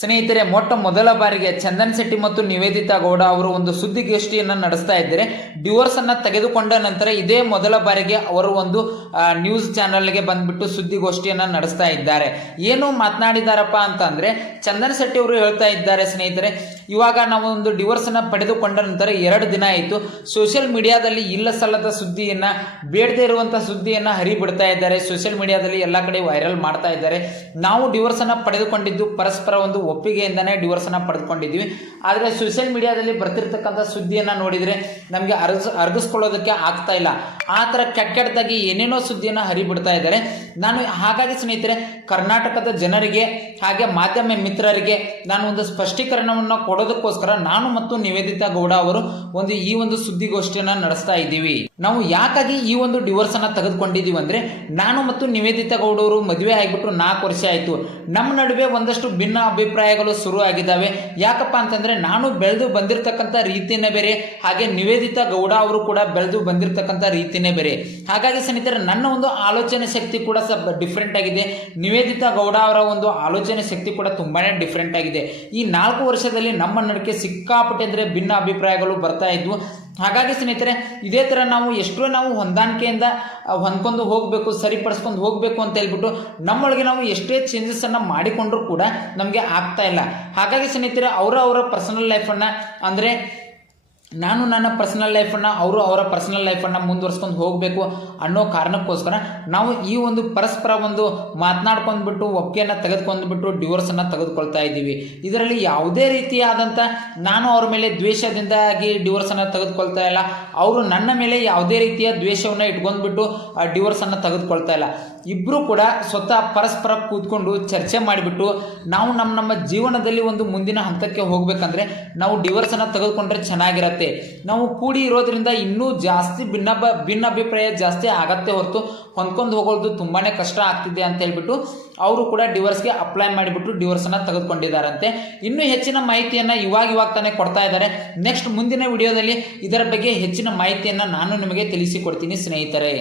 ಸ್ನೇಹಿತರೆ, ಮೊಟ್ಟ ಮೊದಲ ಬಾರಿಗೆ ಚಂದನ್ ಶೆಟ್ಟಿ ಮತ್ತು ನಿವೇದಿತಾ ಗೌಡ ಅವರು ಒಂದು ಸುದ್ದಿಗೋಷ್ಠಿಯನ್ನು ನಡೆಸ್ತಾ ಇದ್ದಾರೆ. ಡಿವೋರ್ಸ್ ಅನ್ನ ತೆಗೆದುಕೊಂಡ ನಂತರ ಇದೇ ಮೊದಲ ಬಾರಿಗೆ ಅವರು ಒಂದು ನ್ಯೂಸ್ ಚಾನೆಲ್ಗೆ ಬಂದ್ಬಿಟ್ಟು ಸುದ್ದಿಗೋಷ್ಠಿಯನ್ನು ನಡೆಸ್ತಾ ಇದ್ದಾರೆ. ಏನು ಮಾತನಾಡಿದಾರಪ್ಪ ಅಂತ ಅಂದ್ರೆ ಚಂದನ್ ಶೆಟ್ಟಿ ಅವರು ಹೇಳ್ತಾ ಇದ್ದಾರೆ ಸ್ನೇಹಿತರೆ, ಇವಾಗ ನಾವು ಒಂದು ಡಿವೋರ್ಸ್ ಅನ್ನ ಪಡೆದುಕೊಂಡ ನಂತರ ಎರಡು ದಿನ ಆಯಿತು. ಸೋಷಿಯಲ್ ಮೀಡಿಯಾದಲ್ಲಿ ಇಲ್ಲ ಸಲ್ಲದ ಸುದ್ದಿಯನ್ನ, ಬೇಡದೇ ಇರುವಂತಹ ಸುದ್ದಿಯನ್ನ ಹರಿಬಿಡ್ತಾ ಇದ್ದಾರೆ. ಸೋಷಿಯಲ್ ಮೀಡಿಯಾದಲ್ಲಿ ಎಲ್ಲ ಕಡೆ ವೈರಲ್ ಮಾಡ್ತಾ ಇದ್ದಾರೆ. ನಾವು ಡಿವೋರ್ಸ್ ಅನ್ನ ಪಡೆದುಕೊಂಡಿದ್ದು ಪರಸ್ಪರ ಒಂದು ಒಪ್ಪಿಗೆಯಿಂದನೇ ಡಿವೋರ್ಸನ್ನು ಪಡೆದುಕೊಂಡಿದ್ದೀವಿ. ಆದರೆ ಸೋಷಿಯಲ್ ಮೀಡಿಯಾದಲ್ಲಿ ಬರ್ತಿರ್ತಕ್ಕಂಥ ಸುದ್ದಿಯನ್ನು ನೋಡಿದರೆ ನಮಗೆ ಅರಸ್ ಅರ್ಗಿಸ್ಕೊಳ್ಳೋದಕ್ಕೆ ಆಗ್ತಾ ಇಲ್ಲ. ಆ ಥರ ಕೆಟ್ಟ ಕೆಟ್ಟದಾಗಿ ಏನೇನೋ ಸುದ್ದಿಯನ್ನು ಹರಿಬಿಡ್ತಾ ಇದ್ದಾರೆ. ನಾನು ಹಾಗಾಗಿ ಸ್ನೇಹಿತರೆ, ಕರ್ನಾಟಕದ ಜನರಿಗೆ ಹಾಗೆ ಮಾಧ್ಯಮ ಮಿತ್ರರಿಗೆ ನಾನು ಒಂದು ಸ್ಪಷ್ಟೀಕರಣವನ್ನು ಕೊಡೋದಕ್ಕೋಸ್ಕರ ನಾನು ಮತ್ತು ನಿವೇದಿತಾ ಗೌಡ ಅವರು ಒಂದು ಈ ಒಂದು ಸುದ್ದಿಗೋಷ್ಠಿಯನ್ನು ನಡೆಸ್ತಾ ಇದ್ದೀವಿ. ನಾವು ಯಾಕಾಗಿ ಈ ಒಂದು ಡಿವೋರ್ಸ್ ತೆಗೆದುಕೊಂಡಿದ್ದೀವಿ ಅಂದ್ರೆ, ನಾನು ಮತ್ತು ನಿವೇದಿತಾ ಗೌಡ ಅವರು ಮದುವೆ ಆಗಿಬಿಟ್ಟು ನಾಲ್ಕು ವರ್ಷ ಆಯಿತು. ನಮ್ಮ ನಡುವೆ ಒಂದಷ್ಟು ಭಿನ್ನ ಅಭಿಪ್ರಾಯಗಳು ಶುರು ಆಗಿದ್ದಾವೆ ಯಾಕಪ್ಪ ಅಂತಂದ್ರೆ ನಾನು ಬೆಳೆದು ಬಂದಿರತಕ್ಕಂಥ ರೀತಿನೇ ಬೇರೆ, ಹಾಗೆ ನಿವೇದಿತಾ ಗೌಡ ಅವರು ಕೂಡ ಬೆಳೆದು ಬಂದಿರತಕ್ಕಂಥ ರೀತಿನೇ ಬೇರೆ. ಹಾಗಾಗಿ ಸ್ನೇಹಿತರೆ, ನನ್ನ ಒಂದು ಆಲೋಚನೆ ಶಕ್ತಿ ಕೂಡ ಸ್ವಲ್ಪ ಡಿಫ್ರೆಂಟ್ ಆಗಿದೆ. ನಿವೇದಿತಾ ಗೌಡ ಅವರ ಒಂದು ಆಲೋಚನೆ ಶಕ್ತಿ ಕೂಡ ತುಂಬಾ ಡಿಫ್ರೆಂಟ್ ಆಗಿದೆ. ಈ ನಾಲ್ಕು ವರ್ಷದಲ್ಲಿ ನಮ್ಮ ನಡಕೆ ಸಿಕ್ಕಾಪಟ್ಟೆ ಅಂದರೆ ಭಿನ್ನ ಅಭಿಪ್ರಾಯಗಳು ಬರ್ತಾ ಇದ್ವು. ಹಾಗಾಗಿ ಸ್ನೇಹಿತರೆ, ಇದೇ ಥರ ನಾವು ಎಷ್ಟೋ ನಾವು ಹೊಂದಾಣಿಕೆಯಿಂದ ಹೊಂದ್ಕೊಂಡು ಹೋಗಬೇಕು, ಸರಿಪಡಿಸ್ಕೊಂಡು ಹೋಗಬೇಕು ಅಂತ ಹೇಳ್ಬಿಟ್ಟು ನಮ್ಮೊಳಗೆ ನಾವು ಎಷ್ಟೇ ಚೇಂಜಸನ್ನು ಮಾಡಿಕೊಂಡ್ರೂ ಕೂಡ ನಮಗೆ ಆಗ್ತಾ ಇಲ್ಲ. ಹಾಗಾಗಿ ಸ್ನೇಹಿತರೆ, ಅವರ ಅವರ ಪರ್ಸನಲ್ ಲೈಫನ್ನು ಅಂದರೆ ನಾನು ನನ್ನ ಪರ್ಸನಲ್ ಲೈಫನ್ನು ಅವರು ಅವರ ಪರ್ಸನಲ್ ಲೈಫನ್ನು ಮುಂದುವರ್ಸ್ಕೊಂಡು ಹೋಗಬೇಕು ಅನ್ನೋ ಕಾರಣಕ್ಕೋಸ್ಕರ ನಾವು ಈ ಒಂದು ಪರಸ್ಪರ ಒಂದು ಮಾತನಾಡ್ಕೊಂಡ್ಬಿಟ್ಟು ಒಪ್ಪಿಗೆಯನ್ನು ತೆಗೆದುಕೊಂಡ್ಬಿಟ್ಟು ಡಿವೋರ್ಸನ್ನು ತೆಗೆದುಕೊಳ್ತಾ ಇದ್ದೀವಿ. ಇದರಲ್ಲಿ ಯಾವುದೇ ರೀತಿಯಾದಂಥ ನಾನು ಅವ್ರ ಮೇಲೆ ದ್ವೇಷದಿಂದಾಗಿ ಡಿವೋರ್ಸನ್ನು ತೆಗೆದುಕೊಳ್ತಾ ಇಲ್ಲ. ಅವರು ನನ್ನ ಮೇಲೆ ಯಾವುದೇ ರೀತಿಯ ದ್ವೇಷವನ್ನು ಇಟ್ಕೊಂಡ್ಬಿಟ್ಟು ಡಿವೋರ್ಸನ್ನು ತೆಗೆದುಕೊಳ್ತಾ ಇಲ್ಲ. ಇಬ್ಬರು ಕೂಡ ಸ್ವತಃ ಪರಸ್ಪರ ಕೂತ್ಕೊಂಡು ಚರ್ಚೆ ಮಾಡಿಬಿಟ್ಟು ನಾವು ನಮ್ಮ ನಮ್ಮ ಜೀವನದಲ್ಲಿ ಒಂದು ಮುಂದಿನ ಹಂತಕ್ಕೆ ಹೋಗಬೇಕಂದ್ರೆ ನಾವು ಡಿವರ್ಸನ್ನು ತೆಗೆದುಕೊಂಡ್ರೆ ಚೆನ್ನಾಗಿರತ್ತೆ. ನಾವು ಕೂಡಿ ಇರೋದ್ರಿಂದ ಇನ್ನೂ ಜಾಸ್ತಿ ಭಿನ್ನ ಭಿನ್ನಾಭಿಪ್ರಾಯ ಜಾಸ್ತಿ ಆಗತ್ತೆ ಹೊರತು ಹೊಂದ್ಕೊಂಡು ಹೋಗೋದು ತುಂಬಾ ಕಷ್ಟ ಆಗ್ತಿದೆ ಅಂತ ಹೇಳ್ಬಿಟ್ಟು ಅವರು ಕೂಡ ಡಿವರ್ಸ್ಗೆ ಅಪ್ಲೈ ಮಾಡಿಬಿಟ್ಟು ಡಿವರ್ಸನ್ನು ತೆಗೆದುಕೊಂಡಿದ್ದಾರಂತೆ ಇನ್ನೂ ಹೆಚ್ಚಿನ ಮಾಹಿತಿಯನ್ನು ಇವಾಗ ಇವಾಗ ತಾನೇ ಕೊಡ್ತಾ ಇದ್ದಾರೆ. ನೆಕ್ಸ್ಟ್ ಮುಂದಿನ ವಿಡಿಯೋದಲ್ಲಿ ಇದರ ಬಗ್ಗೆ ಹೆಚ್ಚಿನ ಮಾಹಿತಿಯನ್ನು ನಾನು ನಿಮಗೆ ತಿಳಿಸಿಕೊಡ್ತೀನಿ ಸ್ನೇಹಿತರೆ.